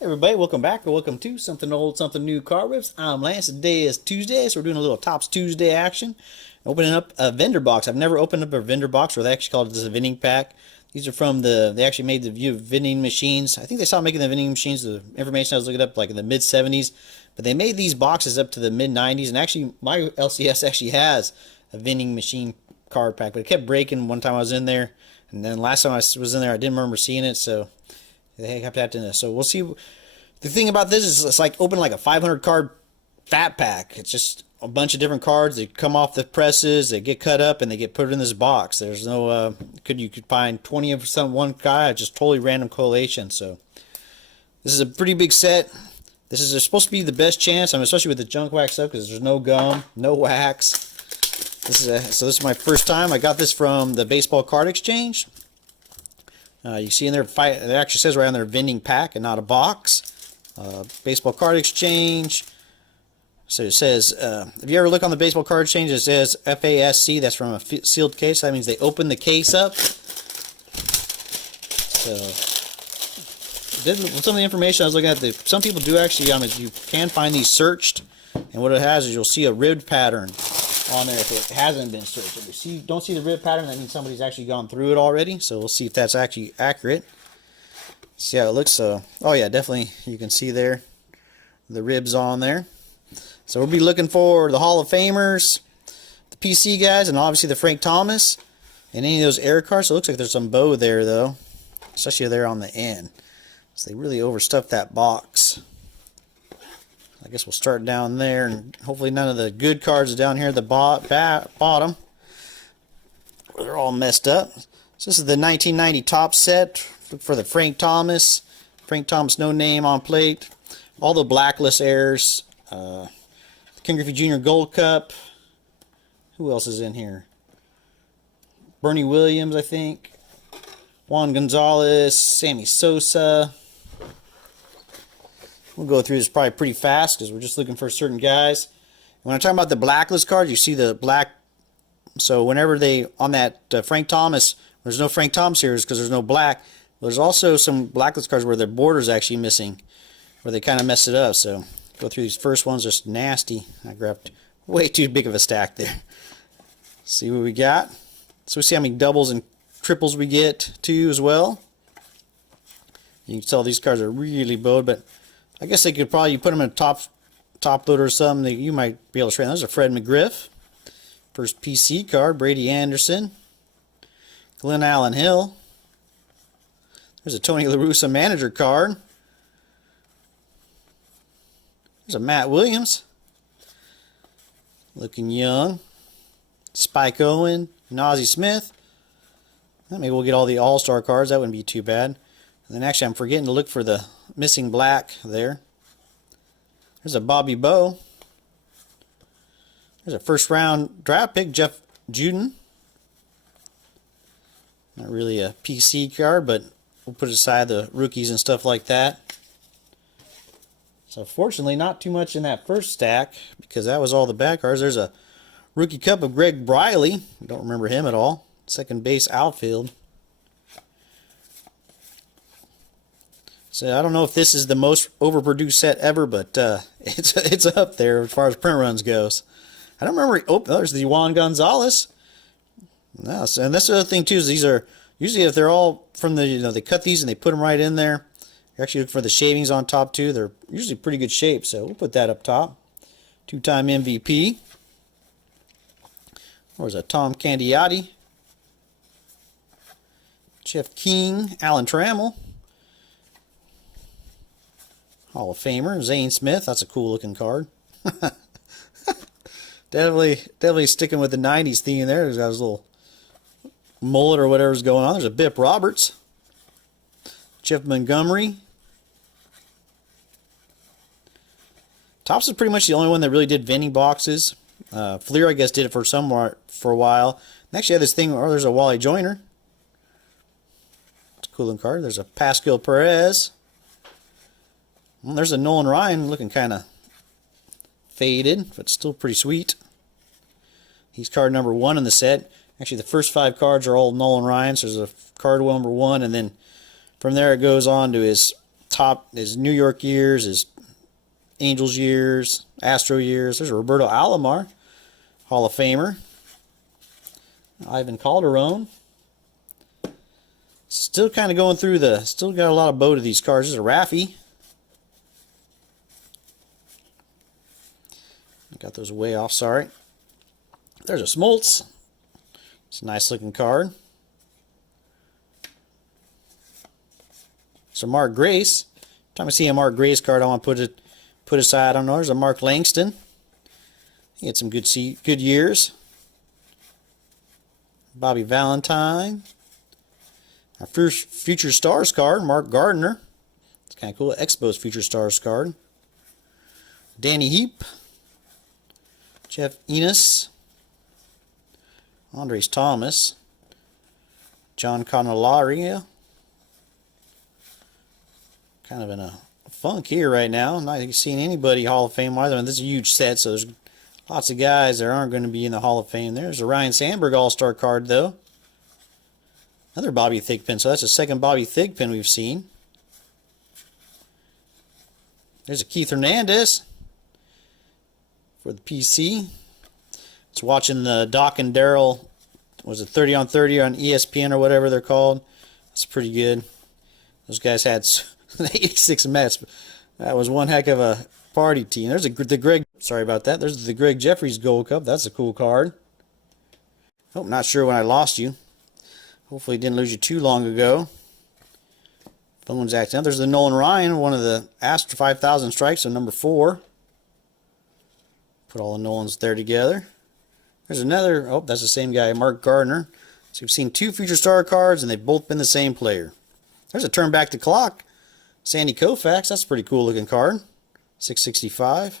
Hey everybody, welcome back or welcome to Something Old, Something New Card Rips. I'm Lance. Today is Tuesday, so we're doing a little Topps Tuesday action. Opening up a vendor box. I've never opened up a vendor box where they actually called this a vending pack. These are from they actually made the vending machines. I think they stopped making the vending machines, the information I was looking up, like in the mid 70s. But they made these boxes up to the mid 90s, and actually my LCS actually has a vending machine card pack, but it kept breaking one time I was in there. And then last time I was in there, I didn't remember seeing it, so they kept that in there. So we'll see. The thing about this is it's like open like a 500 card fat pack. It's just a bunch of different cards. They come off the presses, they get cut up, and they get put in this box. There's no you could find 20 of some one guy, just totally random collation. So this is a pretty big set. This is supposed to be the best chance. Especially with the junk wax up, because there's no gum, no wax. So this is my first time. I got this from the baseball card exchange. You see in there, it actually says right on there, vending pack and not a box. Baseball card exchange. So it says, if you ever look on the baseball card exchange, it says FASC. That's from a sealed case. That means they open the case up. So some of the information I was looking at, some people do actually, you can find these searched, and what it has is you'll see a rib pattern on there if it hasn't been searched. If you don't see the rib pattern, that means somebody's actually gone through it already. So we'll see if that's actually accurate. See how it looks. So, oh yeah, definitely you can see there the ribs on there. So we'll be looking for the Hall of Famers, the PC guys, and obviously the Frank Thomas and any of those air cards. So it looks like there's some bow there though, especially there on the end. So they really overstuffed that box. I guess we'll start down there, and hopefully none of the good cards are down here at the bottom. They're all messed up. So this is the 1990 Topps set for the Frank Thomas. Frank Thomas, no name on plate. All the blacklist errors. The Ken Griffey Jr. Gold Cup. Who else is in here? Bernie Williams, I think. Juan Gonzalez. Sammy Sosa. We'll go through this probably pretty fast because we're just looking for certain guys. When I'm talking about the blacklist cards, you see the black. So whenever they, on that Frank Thomas, there's no Frank Thomas here because there's no black. There's also some blacklist cards where the border's actually missing, where they kind of mess it up. So go through these first ones, just nasty. I grabbed way too big of a stack there. See what we got. So we see how many doubles and triples we get too as well. You can tell these cards are really bowed, but I guess they could probably put them in a top loader or something. You might be able to trade. There's a Fred McGriff. First PC card, Brady Anderson. Glenn Allen Hill. There's a Tony La Russa manager card. There's a Matt Williams. Looking young. Spike Owen. Ozzie Smith. Maybe we'll get all the all-star cards. That wouldn't be too bad. And then actually I'm forgetting to look for the missing black there. There's a Bobby Bowe. There's a first round draft pick, Jeff Juden. Not really a PC card, but we'll put aside the rookies and stuff like that. So fortunately, not too much in that first stack because that was all the bad cards. There's a rookie cup of Greg Briley. Don't remember him at all. Second base outfield. So I don't know if this is the most overproduced set ever, but it's up there as far as print runs goes. I don't remember. Oh, there's the Juan Gonzalez. No, and that's the other thing too. Is these are usually, if they're all from the, they cut these and they put them right in there. You actually look for the shavings on top too. They're usually pretty good shape, so we'll put that up top. Two-time MVP. There's a Tom Candiotti. Jeff King, Alan Trammell. Hall of Famer, Zane Smith. That's a cool looking card. Definitely sticking with the 90s theme there. He's got his little mullet or whatever's going on. There's a Bip Roberts. Jeff Montgomery. Topps is pretty much the only one that really did vending boxes. Fleer, I guess, did it for a while. And actually had this thing, or there's a Wally Joyner. It's a cool looking card. There's a Pascal Perez. Well, there's a Nolan Ryan looking kind of faded, but still pretty sweet. He's card number 1 in the set. Actually, the first 5 cards are all Nolan Ryan. So there's a card number 1, and then from there it goes on to his top, his New York years, his Angels years, Astro years. There's Roberto Alomar, Hall of Famer. Ivan Calderon. Still kind of going through still got a lot of bow to these cards. There's a Raffy. I got those way off, sorry. There's a Smoltz. It's a nice looking card. So Mark Grace. Every time I see a Mark Grace card, I want to put aside. I don't know. There's a Mark Langston. He had some good years. Bobby Valentine. Our first Future Stars card, Mark Gardner. It's kind of cool. Expos Future Stars card. Danny Heap. Jeff Enos. Andres Thomas. John Candelaria. Kind of in a funk here right now. I'm not seeing anybody Hall of Fame either. This is a huge set, so there's lots of guys that aren't going to be in the Hall of Fame. There's a Ryan Sandberg All-Star card, though. Another Bobby Thigpen. So that's the second Bobby Thigpen we've seen. There's a Keith Hernandez for the PC. It's watching the Doc and Daryl, was it 30 on 30 on ESPN or whatever they're called. That's pretty good. Those guys had 86 Mets. That was one heck of a party team. There's the Greg, sorry about that. There's the Greg Jeffries Gold Cup. That's a cool card. Oh, not sure when I lost you. Hopefully didn't lose you too long ago. Phone's acting up. There's the Nolan Ryan, one of the Astro 5,000 strikes, so number 4. Put all the Nolans there together. There's another, oh, that's the same guy, Mark Gardner. So we've seen 2 Future Star cards, and they've both been the same player. There's a Turn Back the Clock. Sandy Koufax, that's a pretty cool looking card. 665.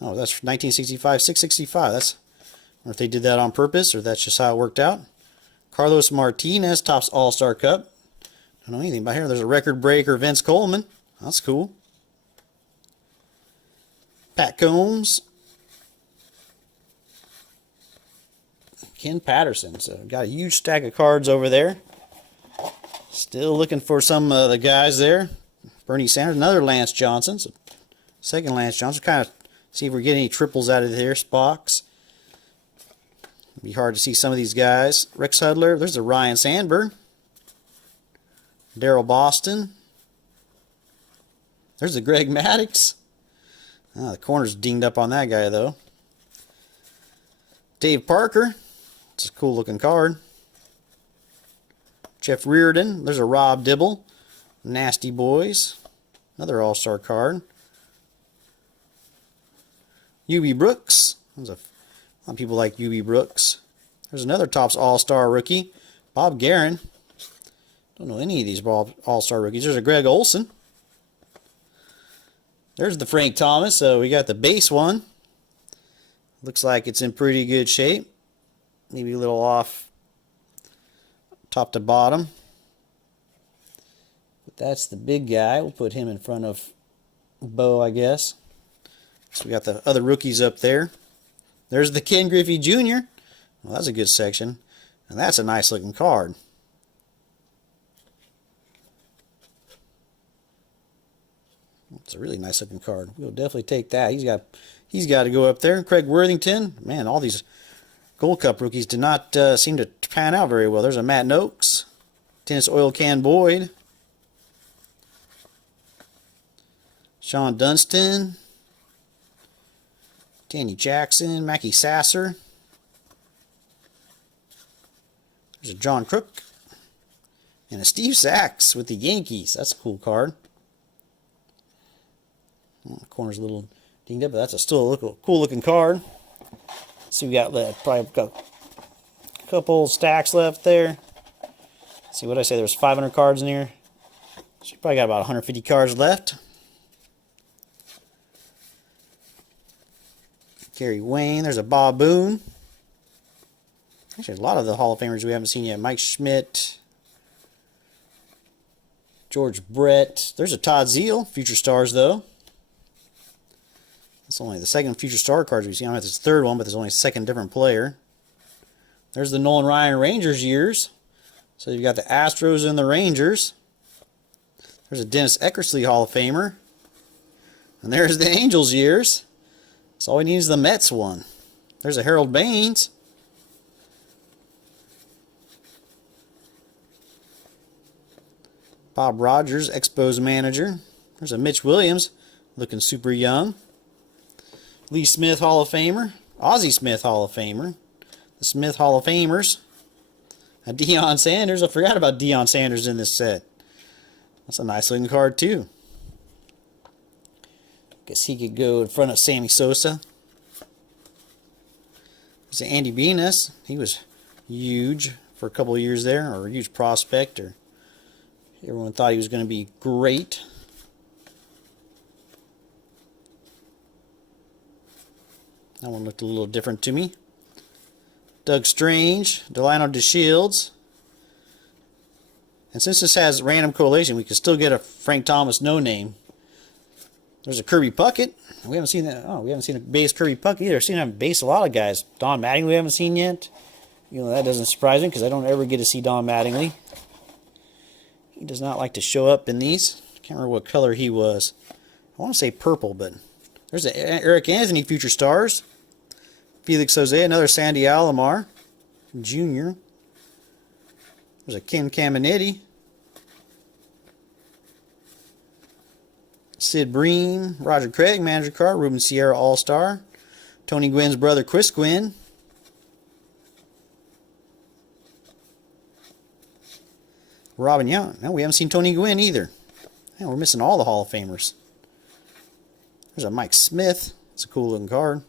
Oh, that's 1965, 665. That's, I don't know if they did that on purpose or that's just how it worked out. Carlos Martinez, Topps All-Star Cup. I don't know anything about here. There's a record breaker, Vince Coleman. That's cool. Pat Combs. Ken Patterson. So got a huge stack of cards over there. Still looking for some of the guys there. Bernie Sanders, another Lance Johnson. So second Lance Johnson. Kind of see if we get any triples out of there. Spocks. It'd be hard to see some of these guys. Rex Hudler. There's the Ryan Sandberg. Daryl Boston. There's the Greg Maddux. The corner's dinged up on that guy, though. Dave Parker. It's a cool looking card. Jeff Reardon. There's a Rob Dibble. Nasty Boys. Another All-Star card. UB Brooks. There's a lot of people like UB Brooks. There's another Topps All-Star rookie. Bob Guerin. Don't know any of these All-Star rookies. There's a Greg Olson. There's the Frank Thomas. So we got the base one. Looks like it's in pretty good shape. Maybe a little off top to bottom. But that's the big guy. We'll put him in front of Bo, I guess. So we got the other rookies up there. There's the Ken Griffey Jr. Well, that's a good section. And that's a nice looking card. It's a really nice looking card. We'll definitely take that. He's got to go up there. Craig Worthington. Man, all these Gold Cup rookies did not seem to pan out very well. There's a Matt Noakes. Tennis Oil Can Boyd. Sean Dunston. Danny Jackson. Mackie Sasser. There's a John Crook. And a Steve Sachs with the Yankees. That's a cool card. Well, the corner's a little dinged up, but that's still a cool looking card. Let's see, we got probably got a couple stacks left there. Let's see what I say. There's 500 cards in here. So you probably got about 150 cards left. Gary Wayne. There's a Bob Boone. Actually, a lot of the Hall of Famers we haven't seen yet. Mike Schmidt. George Brett. There's a Todd Zeal. Future Stars, though. It's only the second Future Star cards we've seen. I don't know if it's the third one, but there's only a second different player. There's the Nolan Ryan Rangers years. So you've got the Astros and the Rangers. There's a Dennis Eckersley Hall of Famer. And there's the Angels years. So all we need is the Mets one. There's a Harold Baines. Bob Rogers, Expos manager. There's a Mitch Williams, looking super young. Lee Smith Hall of Famer. Ozzie Smith Hall of Famer. The Smith Hall of Famers. A Dion Sanders. I forgot about Dion Sanders in this set. That's a nice looking card too. Guess he could go in front of Sammy Sosa. There's Andy Venus. He was huge for a couple of years there, or a huge prospect, or everyone thought he was going to be great. That one looked a little different to me. Doug Strange, Delano DeShields. And since this has random collation, we can still get a Frank Thomas no-name. There's a Kirby Puckett. We haven't seen that. Oh, we haven't seen a base Kirby Puckett either. I've seen him base a lot of guys. Don Mattingly we haven't seen yet. You know, that doesn't surprise me because I don't ever get to see Don Mattingly. He does not like to show up in these. I can't remember what color he was. I want to say purple, but there's the Eric Anthony Future Stars. Felix Jose, another Sandy Alomar Jr. There's a Ken Caminiti. Sid Bream, Roger Craig, manager card, Ruben Sierra All-Star. Tony Gwynn's brother, Chris Gwynn. Robin Young. No, we haven't seen Tony Gwynn either. Man, we're missing all the Hall of Famers. There's a Mike Smith. It's a cool looking card.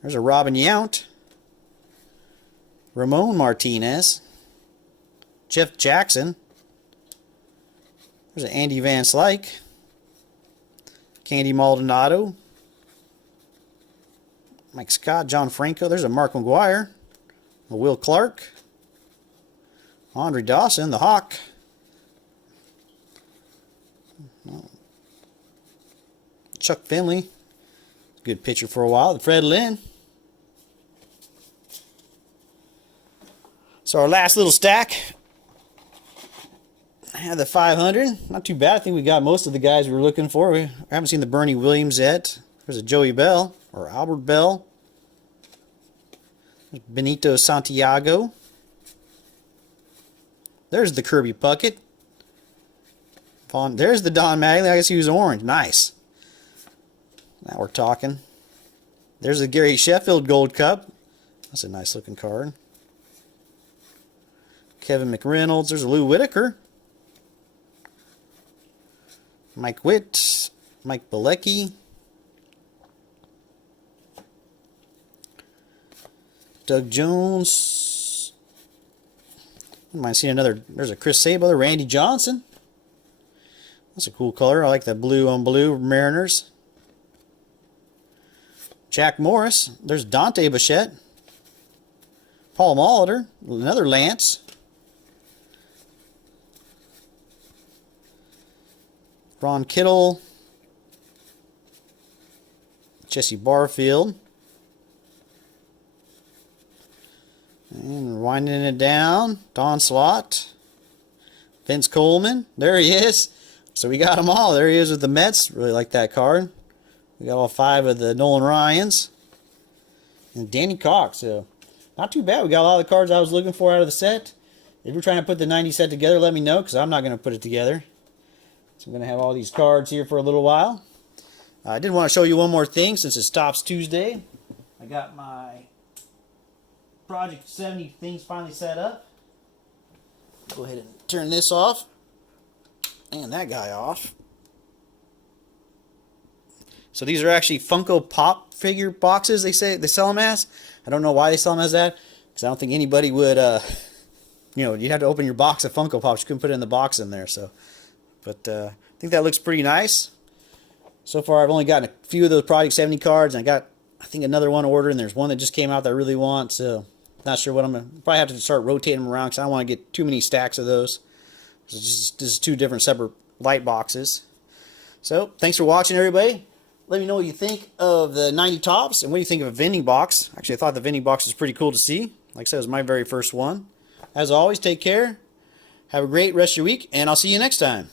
There's a Robin Yount. Ramon Martinez. Jeff Jackson. There's an Andy Van Slyke. Candy Maldonado. Mike Scott, John Franco. There's a Mark McGuire. A Will Clark. Andre Dawson, the Hawk. Chuck Finley. Good pitcher for a while. Fred Lynn. So our last little stack. I had the 500. Not too bad. I think we got most of the guys we were looking for. We haven't seen the Bernie Williams yet. There's a Joey Bell or Albert Bell. There's Benito Santiago. There's the Kirby Puckett. There's the Don Mattingly. I guess he was orange. Nice. Now we're talking. There's the Gary Sheffield Gold Cup. That's a nice looking card. Kevin McReynolds. There's a Lou Whitaker. Mike Witt. Mike Bilecki. Doug Jones. I might see another. There's a Chris Sabo. Randy Johnson. That's a cool color. I like that blue on blue Mariners. Jack Morris. There's Dante Bichette. Paul Molitor. Another Lance. Ron Kittle. Jesse Barfield. And winding it down. Don Slott. Vince Coleman. There he is. So we got them all. There he is with the Mets. Really like that card. We got all 5 of the Nolan Ryans. And Danny Cox. So not too bad. We got a lot of the cards I was looking for out of the set. If you're trying to put the 90 set together, let me know, because I'm not going to put it together. So I'm going to have all these cards here for a little while. I did want to show you one more thing since it's Topps Tuesday. I got my Project 70 things finally set up. Go ahead and turn this off. And that guy off. So these are actually Funko Pop figure boxes, they sell them as. I don't know why they sell them as that, because I don't think anybody would, you know, you'd have to open your box of Funko Pops. You couldn't put it in the box in there. So, but I think that looks pretty nice. So far, I've only gotten a few of those Project 70 cards, and I got, I think, another one ordered, and there's one that just came out that I really want. So, not sure what I'm going to, probably have to start rotating them around, because I don't want to get too many stacks of those. So just, this is 2 different separate light boxes. So, thanks for watching, everybody. Let me know what you think of the 90 Topps, and what do you think of a vending box. Actually, I thought the vending box was pretty cool to see. Like I said, it was my very first one. As always, take care. Have a great rest of your week, and I'll see you next time.